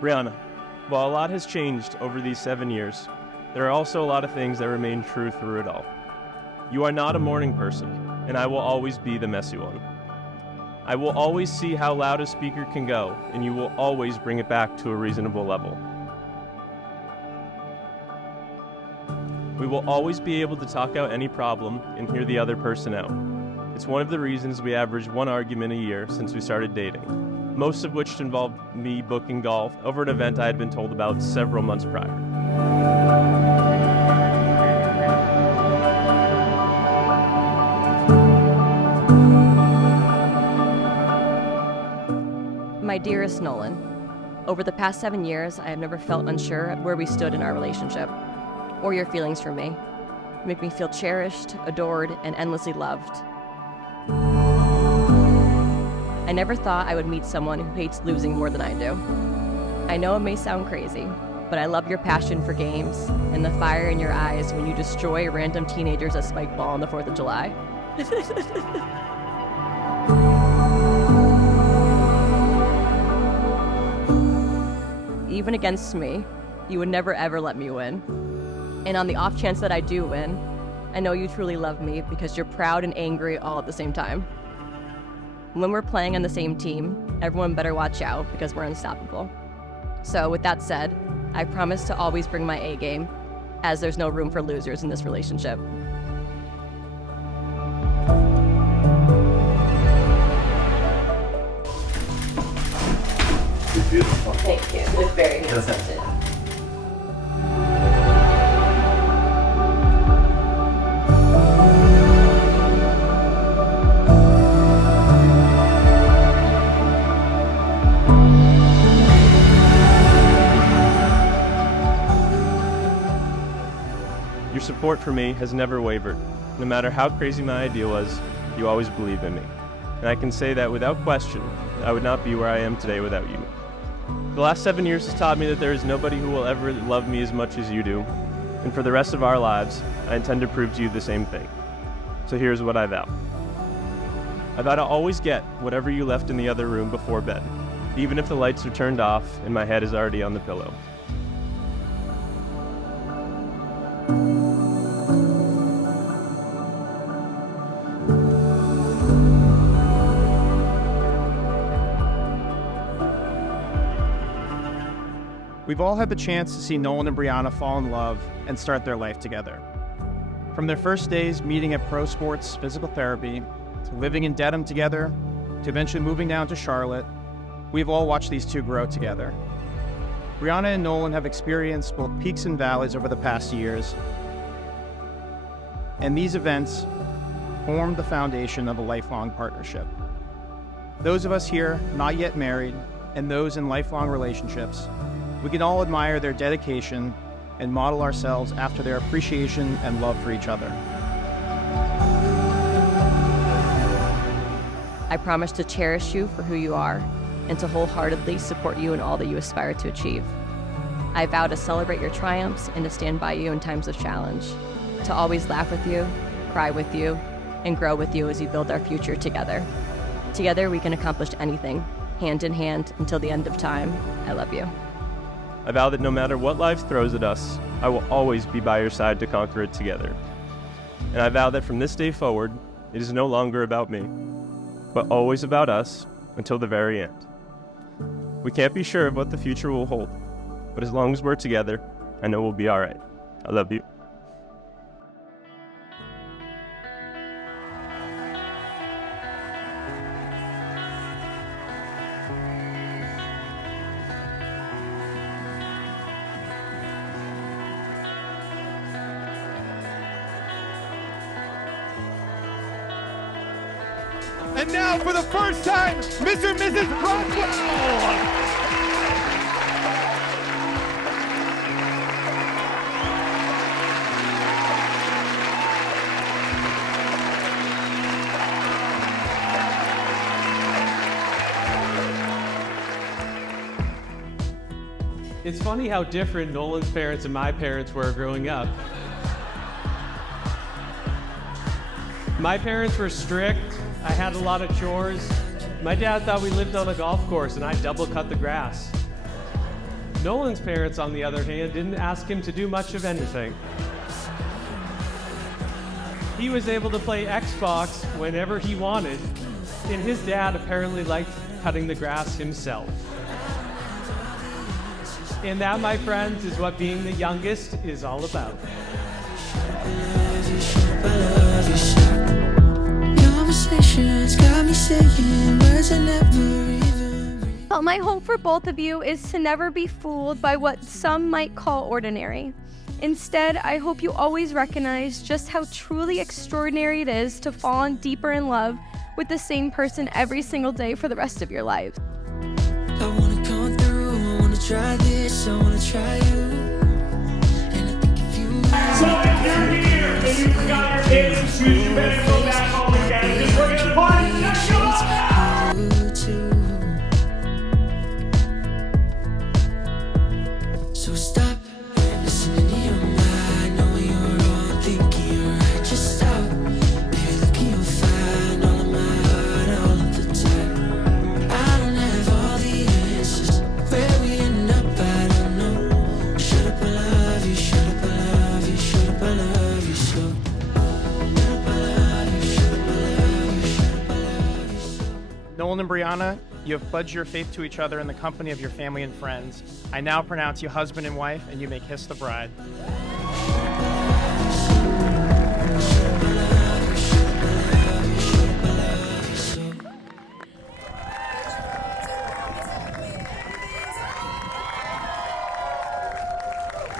Brianna, while a lot has changed over these 7 years, there are also a lot of things that remain true through it all. You are not a morning person, and I will always be the messy one. I will always see how loud a speaker can go, and you will always bring it back to a reasonable level. We will always be able to talk out any problem and hear the other person out. It's one of the reasons we averaged one argument a year since we started dating, most of which involved me booking golf over an event I had been told about several months prior. My dearest Nolan, over the past 7 years, I have never felt unsure of where we stood in our relationship, or your feelings for me. You make me feel cherished, adored, and endlessly loved. I never thought I would meet someone who hates losing more than I do. I know it may sound crazy, but I love your passion for games and the fire in your eyes when you destroy random teenagers at spike ball on the 4th of July. Even against me, you would never ever let me win. And on the off chance that I do win, I know you truly love me because you're proud and angry all at the same time. When we're playing on the same team, everyone better watch out because we're unstoppable. So with that said, I promise to always bring my A game, as there's no room for losers in this relationship. Beautiful. Thank you. It's very hand-scented. Your support for me has never wavered. No matter how crazy my idea was, you always believed in me. And I can say that without question, I would not be where I am today without you. The last 7 years has taught me that there is nobody who will ever love me as much as you do. And for the rest of our lives, I intend to prove to you the same thing. So here's what I vow. I vow to always get whatever you left in the other room before bed, even if the lights are turned off and my head is already on the pillow. We've all had the chance to see Nolan and Brianna fall in love and start their life together. From their first days meeting at Pro Sports Physical Therapy, to living in Dedham together, to eventually moving down to Charlotte, we've all watched these two grow together. Brianna and Nolan have experienced both peaks and valleys over the past years, and these events formed the foundation of a lifelong partnership. Those of us here not yet married, and those in lifelong relationships, we can all admire their dedication and model ourselves after their appreciation and love for each other. I promise to cherish you for who you are and to wholeheartedly support you in all that you aspire to achieve. I vow to celebrate your triumphs and to stand by you in times of challenge, to always laugh with you, cry with you, and grow with you as you build our future together. Together we can accomplish anything, hand in hand until the end of time. I love you. I vow that no matter what life throws at us, I will always be by your side to conquer it together. And I vow that from this day forward, it is no longer about me, but always about us until the very end. We can't be sure of what the future will hold, but as long as we're together, I know we'll be all right. I love you. And now, for the first time, Mr. and Mrs. Rockwell! It's funny how different Nolan's parents and my parents were growing up. My parents were strict. I had a lot of chores. My dad thought we lived on a golf course and I double cut the grass. Nolan's parents, on the other hand, didn't ask him to do much of anything. He was able to play Xbox whenever he wanted, and his dad apparently liked cutting the grass himself. And that, my friends, is what being the youngest is all about. Conversations got me saying words I never even. Well, my hope for both of you is to never be fooled by what some might call ordinary. Instead, I hope you always recognize just how truly extraordinary it is to fall in deeper in love with the same person every single day for the rest of your life. I wanna come through, I wanna try this, I wanna try you. And I think if you So if you're here and you forgot your dancing shoes, you better go back home again. Because we're gonna party next year. So stop listening to your mind, knowing you're wrong, thinking you're right. Just stop. If you're looking, you'll find all of my heart all of the time. I don't have all the answers. Where we end up, I don't know. Shut up, I love you. Shut up, I love you. Shut up, I love you so. Shut up, I love you. Shut up, I love you. Shut up, I love you so. Nolan and Brianna, you have pledged your faith to each other in the company of your family and friends. I now pronounce you husband and wife, and you may kiss the bride.